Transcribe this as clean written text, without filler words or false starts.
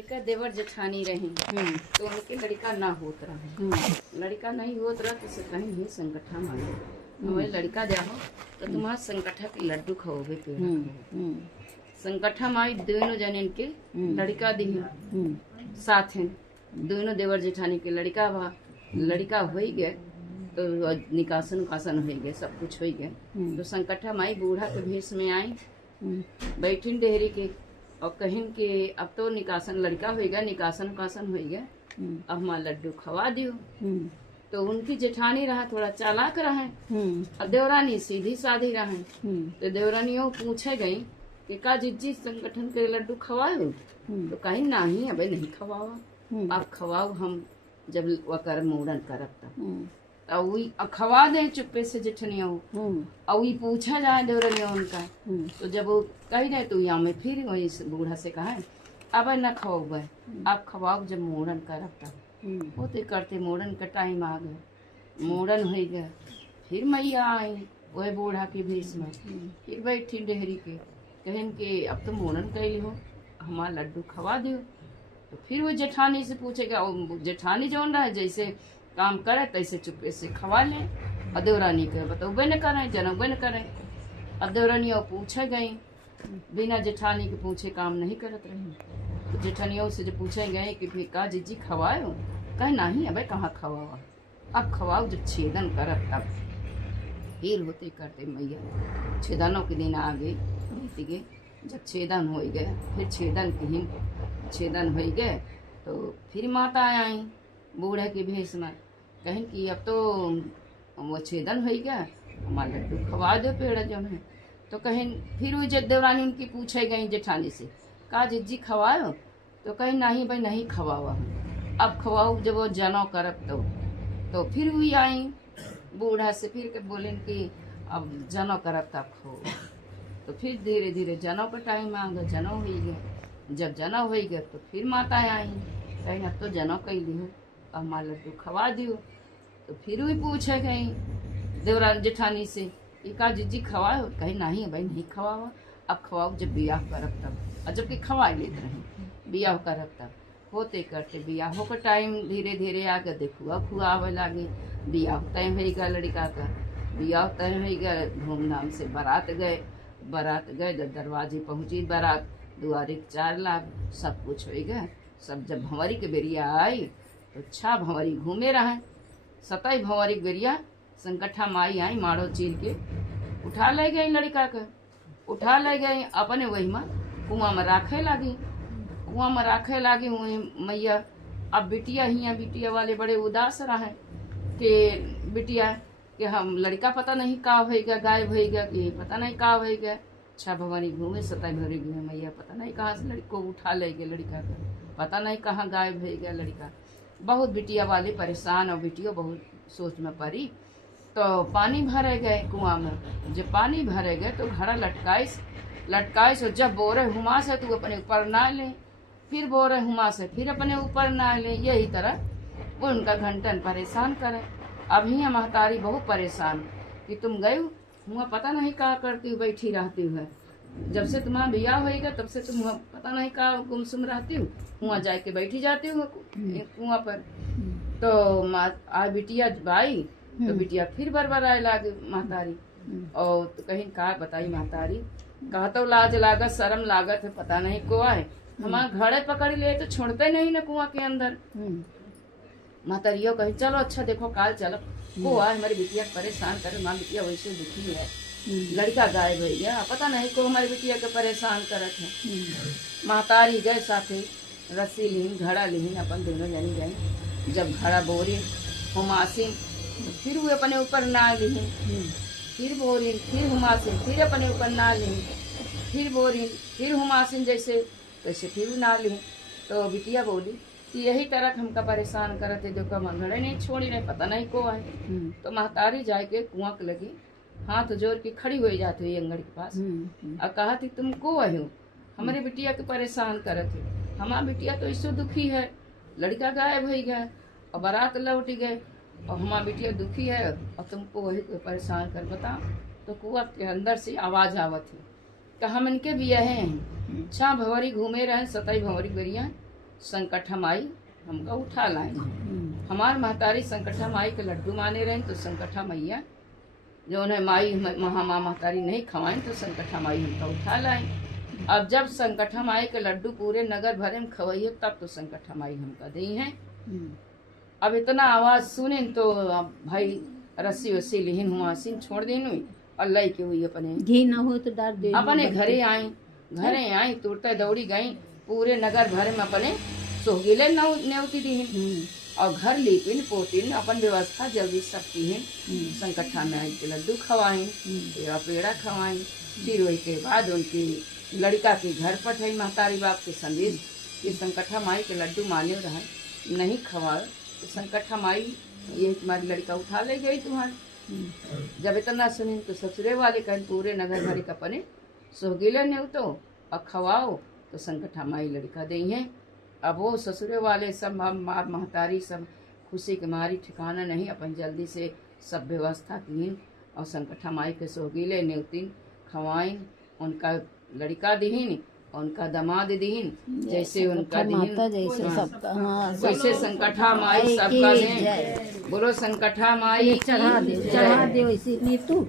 एक देवर जेठानी रही तो उनके लड़का ना होत रहा। लड़का नहीं होत रहा तो से कहीं ही संकठा मांगे हमारे लड़का जाओ तो तुम्हारा संकठा के लड्डू खाओगे पेड़ संकठा माई दोनों जन के लड़का दी साथ हैं दोनों देवर जेठानी के लड़का हो ही गए तो निकासन उकासन हो गए सब कुछ हो गए तो संकठा माई बूढ़ा के भेष में आई बैठिन डेहरी के और कहीं के अब तो निकासन लड़का हो गया निकासन उकासन हो गया अब हमारा लड्डू खवा दियो। तो उनकी जेठानी रहा थोड़ा चालाक रहे और देवरानी सीधी साधी रहे तो देवरानियों पूछे गई कि का जिज्जी संगठन के लड्डू खवाओ तो कहीं नहीं अब नहीं खवावा अब खवाओ हम जब वकर मूड़न करब तब खवा दे चुप्पे से जेठनियों और वही पूछा जाए देवरनियों उनका तो जब वो कही दे तो यहाँ में फिर वही बूढ़ा से कहा अब न खवाओ अब खवाओ जब मूड़न करब तब होते करते मूड़न का टाइम आ गया मूड़न हो गया फिर मैया आई वही बूढ़ा के भेष में फिर बैठी डेहरी के कहन के अब तो मूड़न कैली हो हमारा लड्डू खवा दियो। तो फिर वो जेठानी से पूछेगा जेठानी जौन रहा जैसे काम करे तैसे चुप्पे से खवा ले और देवरानी के बतौबे न करें जनौबे न करें। अब देवरानी पूछे गई बिना जेठानी के पूछे काम नहीं करत रही तो जेठानियों से जो पूछे गए कि फिर का जीजी खवाओ कहे नहीं अब कहाँ खवाओ अब खवाओ जब छेदन करत तब फिर होते करते मैया छेदनों के दिन आ गई बीत गए जब छेदन हो गए फिर छेदन हो गए तो फिर माता आई बूढ़े के भेष में कहें कि अब तो वो छेदन हो गया हमारा लड्डू खवा दो पेड़ जो है तो कहें फिर वो देवरानी उनकी पूछे गई जेठानी से का जिज्जी खवाओ तो कहीं नहीं भाई नहीं खवाओ अब खवाओ जब वो जनौ करब तो फिर हुई आई बूढ़ा से फिर के बोले कि अब जनौ करब तब खो तो फिर धीरे धीरे जनौ का टाइम आ गया जनौ हो गया जब जनौ हो गया तो फिर माता आई कहीं अब तो जनौ कैली हो अब हमारा लड्डू खवा दियो। तो फिर भी पूछे गई देवरानी जेठानी से कि का जीजी खवाओ कहीं नहीं भाई नहीं खवाओ अब खवाओ जब बियाह करब तब और जबकि खवा लेते रहे बियाह करब तब होते करते बियाह का टाइम धीरे धीरे आगे देखुआ खुआवे लागे बियाह तय हो गया लड़का का बियाह तय हो गया धूमधाम से बारात गए जब दरवाजे पहुंची बारात दुआरे 4 लाख सब कुछ हो गया सब जब भंवरी के बेरिया आई तो 6 भंवरी घूमे रहे 27 भंवरी के बेरिया संकठा माई आई मारो चीर के उठा ले गई लड़का के उठा ले गई अपने वही में कुआं में राखे लागी वही मैया। अब बिटिया वाले बड़े उदास रहे कि बिटिया कि हम लड़का पता नहीं का होगा गायब होगा कि पता नहीं का होगा 6 भवानी घूमे 27 भवानी घूमे मैया पता नहीं कहाँ से लड़को उठा ले गए लड़का का पता नहीं कहाँ गायब हो गया लड़का। बहुत बिटिया वाले परेशान और बिटिया बहुत सोच में पड़ी तो पानी भरे गए कुआं में जब पानी भरे गए तो घड़ा लटकाइस और जब बोरे हुमा से तू अपने ऊपर ना ले फिर बोरे हुमा से फिर अपने ऊपर ना ले यही तरह वो उनका घंटन परेशान करे। अभी महतारी बहुत परेशान कि तुम गए हुआ पता नहीं क्या करती बैठी रहती है जब से तुम्हारा बियाह होगा तब से तुम पता नहीं का गुमसुम रहती हूँ वहाँ जाके बैठी जाती हूँ कुआं पर। तो आज बिटिया आई तो बिटिया फिर बरबराए लागे महतारी और तो कहीं का बताई महतारी कहा तो लाज लागत शर्म लागत है पता नहीं को आए हमारा घड़े पकड़ लिए तो छोड़ते नहीं ना कुआं के अंदर। महतारियों कही चलो अच्छा देखो काल चलो को आए हमारी बिटिया परेशान करे माँ बिटिया वैसे दुखी है लड़का गायब हो गया पता नहीं को हमारी बिटिया के परेशान करत है। महतारी गए साथे रस्सी लीन घड़ा लीन अपन दोनों जनी गए जब घड़ा बोरी हुमासिन फिर वो अपने ऊपर ना लीन फिर बोरी फिर हुमासिन फिर अपने ऊपर ना लीन फिर बोरी फिर हुमासिन जैसे तैसे फिर ना लीन। तो बिटिया बोली कि यही तरह हमका परेशान करते जो कम घड़े नहीं छोड़ी नहीं पता नहीं को आए। तो महतारी जाके कुआं के लगी हाथ जोड़ के खड़ी हो जाती हुई अंगड़ के पास और कहा थी तुम को आए हो हमारे बिटिया के परेशान करत है हमारा बिटिया तो इससे दुखी है लड़का गायब हो गया और बारात लौट गए और हमारा बिटिया दुखी है और तुमको वही परेशान कर बताओ। तो कुआं के अंदर से आवाज आवत है कि हम इनके बिया हैं 6 भंवरी घूमे रहे 27 भंवरी बेरिया संकट माई हमका उठा लाए। हमार महतारी संकटा माई के लड्डू माने रहे तो संकटा मैया जो उन्हें माई महतारी नहीं खवाएं तो संकटा माई हमका उठा लाए। अब जब संकटा माई के लड्डू पूरे नगर भरे में खवाइए तब तो संकटा माई हमका दी हैं। अब इतना आवाज सुने तो अब भाई रस्सी वस्सी लिहिन हुआ सीन छोड़ दिन हुई और लाई के हुई अपने घी न हो तो डाल दे। अपने घरे आई तुरते दौड़ी गई पूरे नगर भर में अपने सोहगिले नेवती दी और घर लीपिन पोतिन अपन व्यवस्था जल्दी सब की संकट्ठा में आई के लड्डू खवाएं पेड़ा पेड़ा खवाएं। फिर वही के बाद उनकी लड़का के घर पठाई महतारी बाप के संदेश कि संकट्ठा माई के लड्डू माने रहे नहीं खवाए तो संकट्ठा माई ये तुम्हारी लड़का उठा ले गई तुम्हारी। जब इतना सुनी तो ससुरे वाले कहें पूरे नगर भर के अपने सोहगिले नेवतो और खवाओ तो संकट्ठा माई लड़का दे हैं। अब वो ससुरे वाले सब महतारी सब खुशी के मारी ठिकाना नहीं अपन जल्दी से सब व्यवस्था की और संकट्ठा माई के सोहगिले नेवतीन खवाइन उनका लड़का दीन उनका दामाद दीन जैसे उनका दीन जैसे सबका वैसे संकट्ठा माई सबका दें। बोलो संकट्ठा माई चढ़ा दे वैसे नीतू।